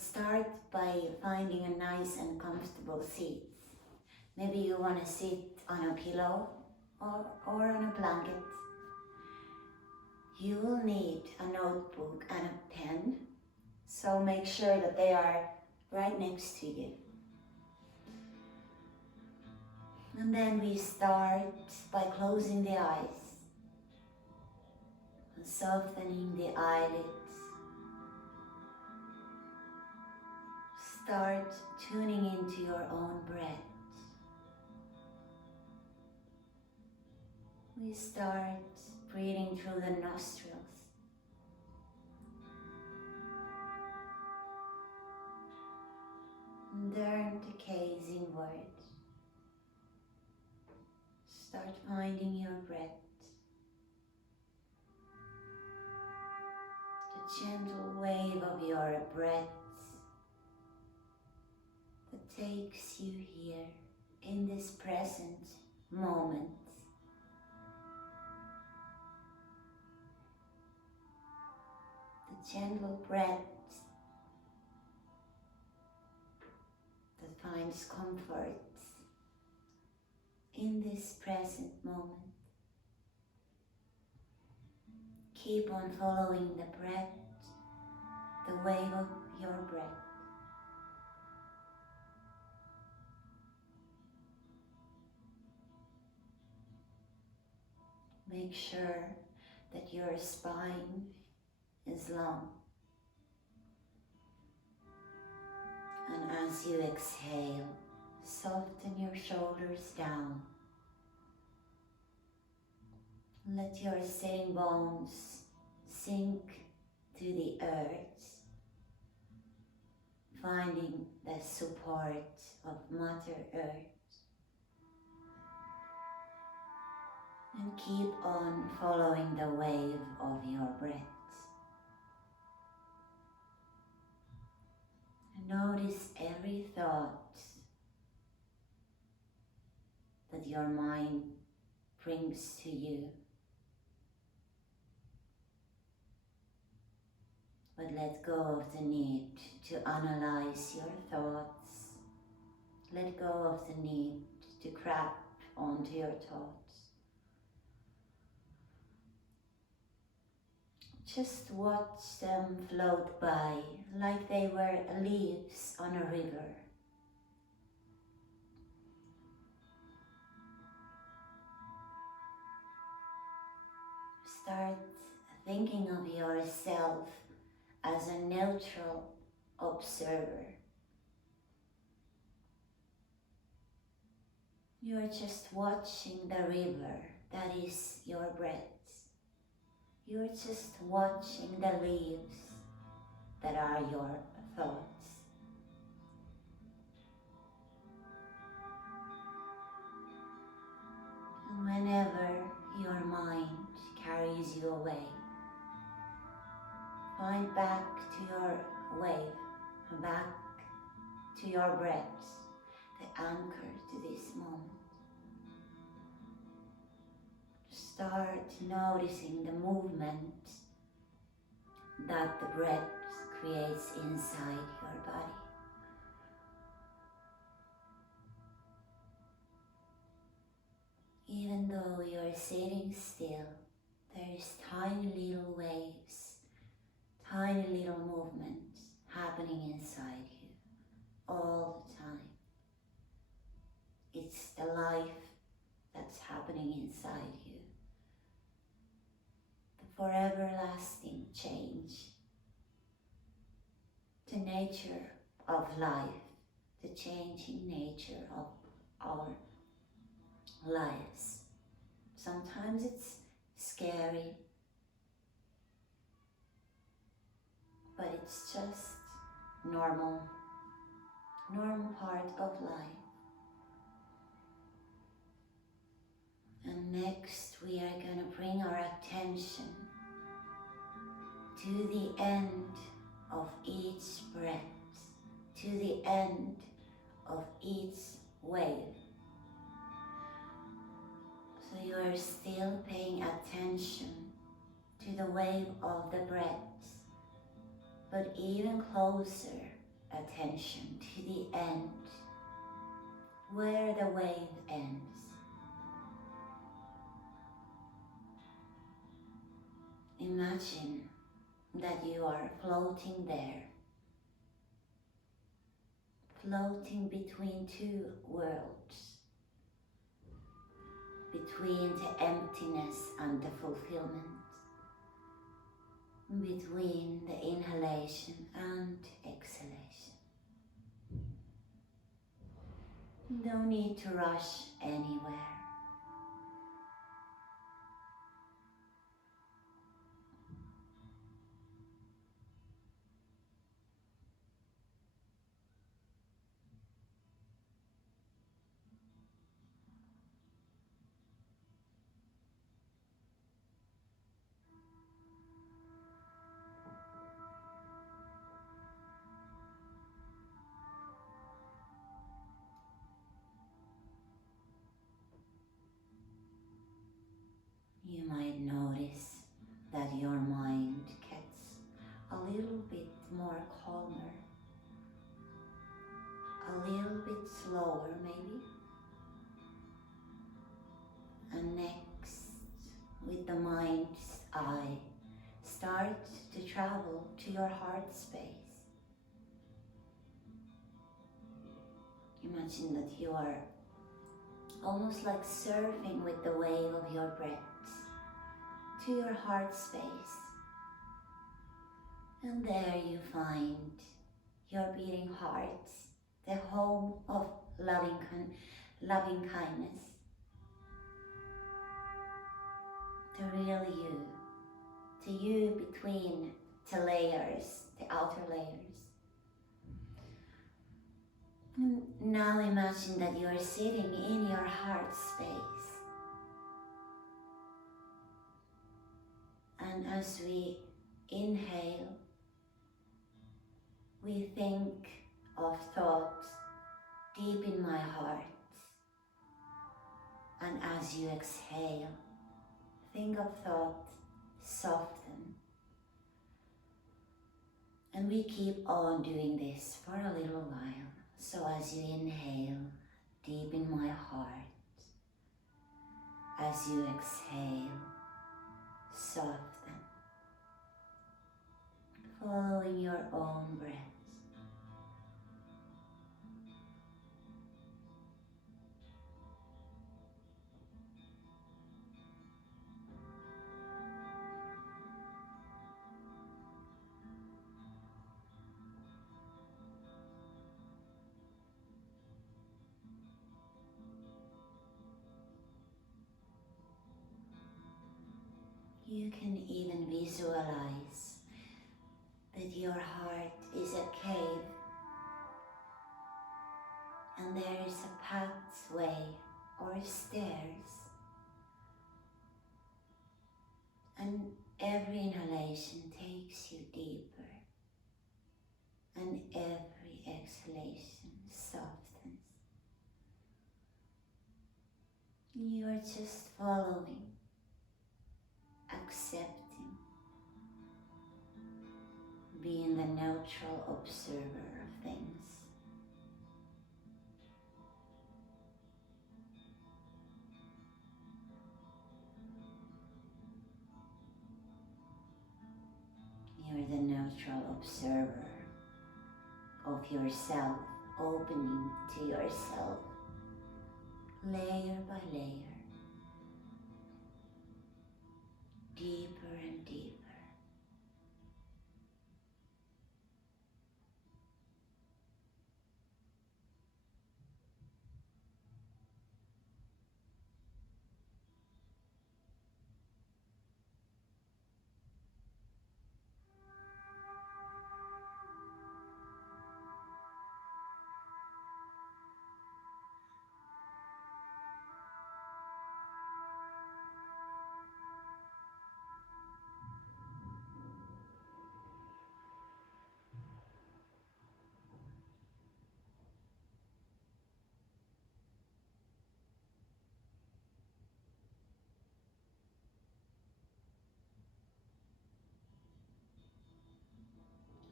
Let's start by finding a nice and comfortable seat. Maybe you want to sit on a pillow or on a blanket. You will need a notebook and a pen, so make sure that they are right next to you. And then we start by closing the eyes and softening the eyelids. Start tuning into your own breath. We start breathing through the nostrils. And turn the gaze inward. Start finding your breath. The gentle wave of your breath that takes you here in this present moment. The gentle breath that finds comfort in this present moment. Keep on following the breath, the wave of your breath. Make sure that your spine is long. And as you exhale, soften your shoulders down. Let your sitting bones sink to the earth, finding the support of Mother Earth. And keep on following the wave of your breath. And notice every thought that your mind brings to you. But let go of the need to analyze your thoughts. Let go of the need to grab onto your thoughts. Just watch them float by like they were leaves on a river. Start thinking of yourself as a neutral observer. You're just watching the river that is your breath. You're just watching the leaves that are your thoughts. And whenever your mind carries you away, find back to your wave, back to your breath, the anchor to this moment. Start noticing the movement that the breath creates inside your body. Even though you're sitting still, there's tiny little waves, tiny little movements happening inside you all the time. It's the life that's happening inside you. The forever lasting change. The nature of life, the changing nature of our lives. Sometimes it's scary, but it's just normal part of life. And next we are going to bring our attention to the end of each breath, to the end of each wave. So you are still paying attention to the wave of the breath, but even closer attention to the end, where the wave ends. Imagine that you are floating there, floating between two worlds, between the emptiness and the fulfillment, between the inhalation and exhalation. No need to rush anywhere. You might notice that your mind gets a little bit more calmer, a little bit slower maybe. And next, with the mind's eye, start to travel to your heart space. Imagine that you are almost like surfing with the wave of your breath to your heart space. And there you find your beating heart, the home of loving kindness, the real you, the you between the layers, the outer layers. And now imagine that you are sitting in your heart space. And as we inhale, we think of thoughts deep in my heart. And as you exhale, think of thoughts soften. And we keep on doing this for a little while. So as you inhale, deep in my heart. As you exhale, soften. Following your own breath. You can even visualize that your heart is a cave and there is a pathway or stairs, and every inhalation takes you deeper and every exhalation softens. You are just following, accepting, being the neutral observer of things. You're the neutral observer of yourself, opening to yourself, layer by layer, deeper and deeper.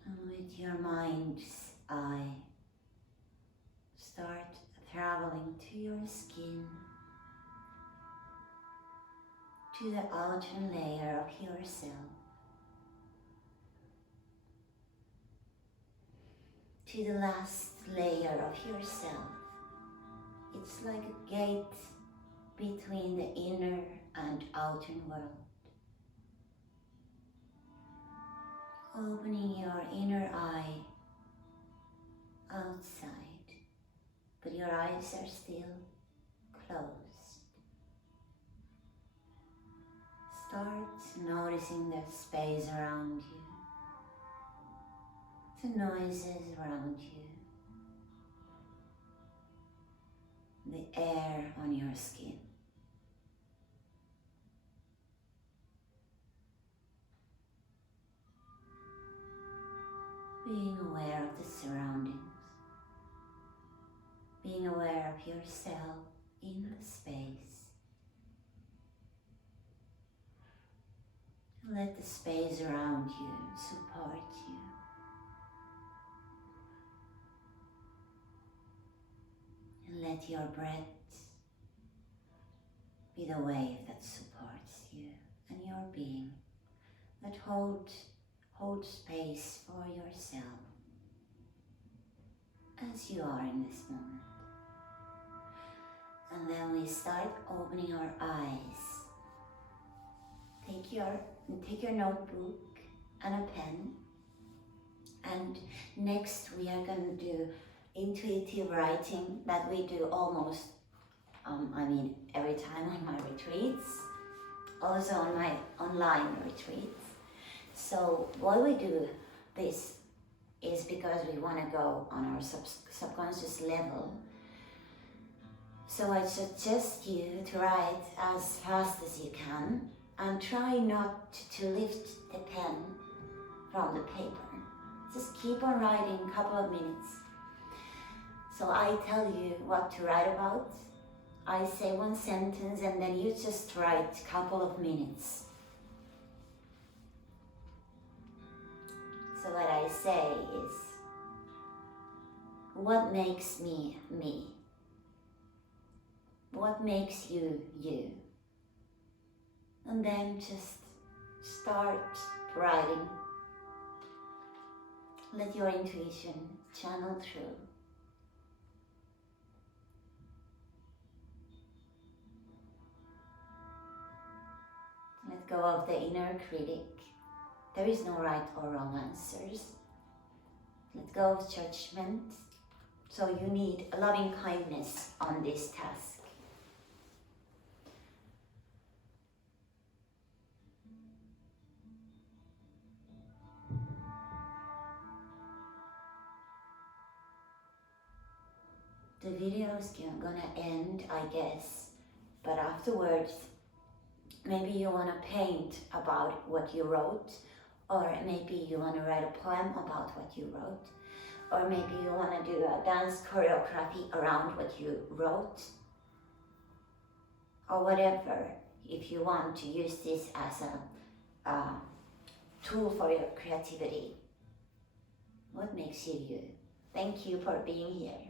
And with your mind's eye start traveling to your skin, to the outer layer of yourself, to the last layer of yourself. It's like a gate between the inner and outer world. Opening your inner eye outside, but your eyes are still closed. Start noticing the space around you, the noises around you, the air on your skin. Being aware of the surroundings, being aware of yourself in the space. Let the space around you support you. And let your breath be the wave that supports you and your being, that hold space for yourself as you are in this moment. And then we start opening our eyes. Take your notebook and a pen, and next we are going to do intuitive writing that we do almost, every time on my retreats, also on my online retreats. So why we do this is because we want to go on our subconscious level. So I suggest you to write as fast as you can and try not to lift the pen from the paper. Just keep on writing a couple of minutes. So I tell you what to write about. I say one sentence and then you just write a couple of minutes. So what I say is, what makes me me? What makes you you? And then just start writing. Let your intuition channel through. Let go of the inner critic. There is no right or wrong answers. Let go of judgment. So you need a loving kindness on this task. The video is gonna end, I guess, but afterwards, maybe you wanna paint about what you wrote, or maybe you wanna write a poem about what you wrote, or maybe you wanna do a dance choreography around what you wrote, or whatever, if you want to use this as a tool for your creativity. What makes you you? Thank you for being here.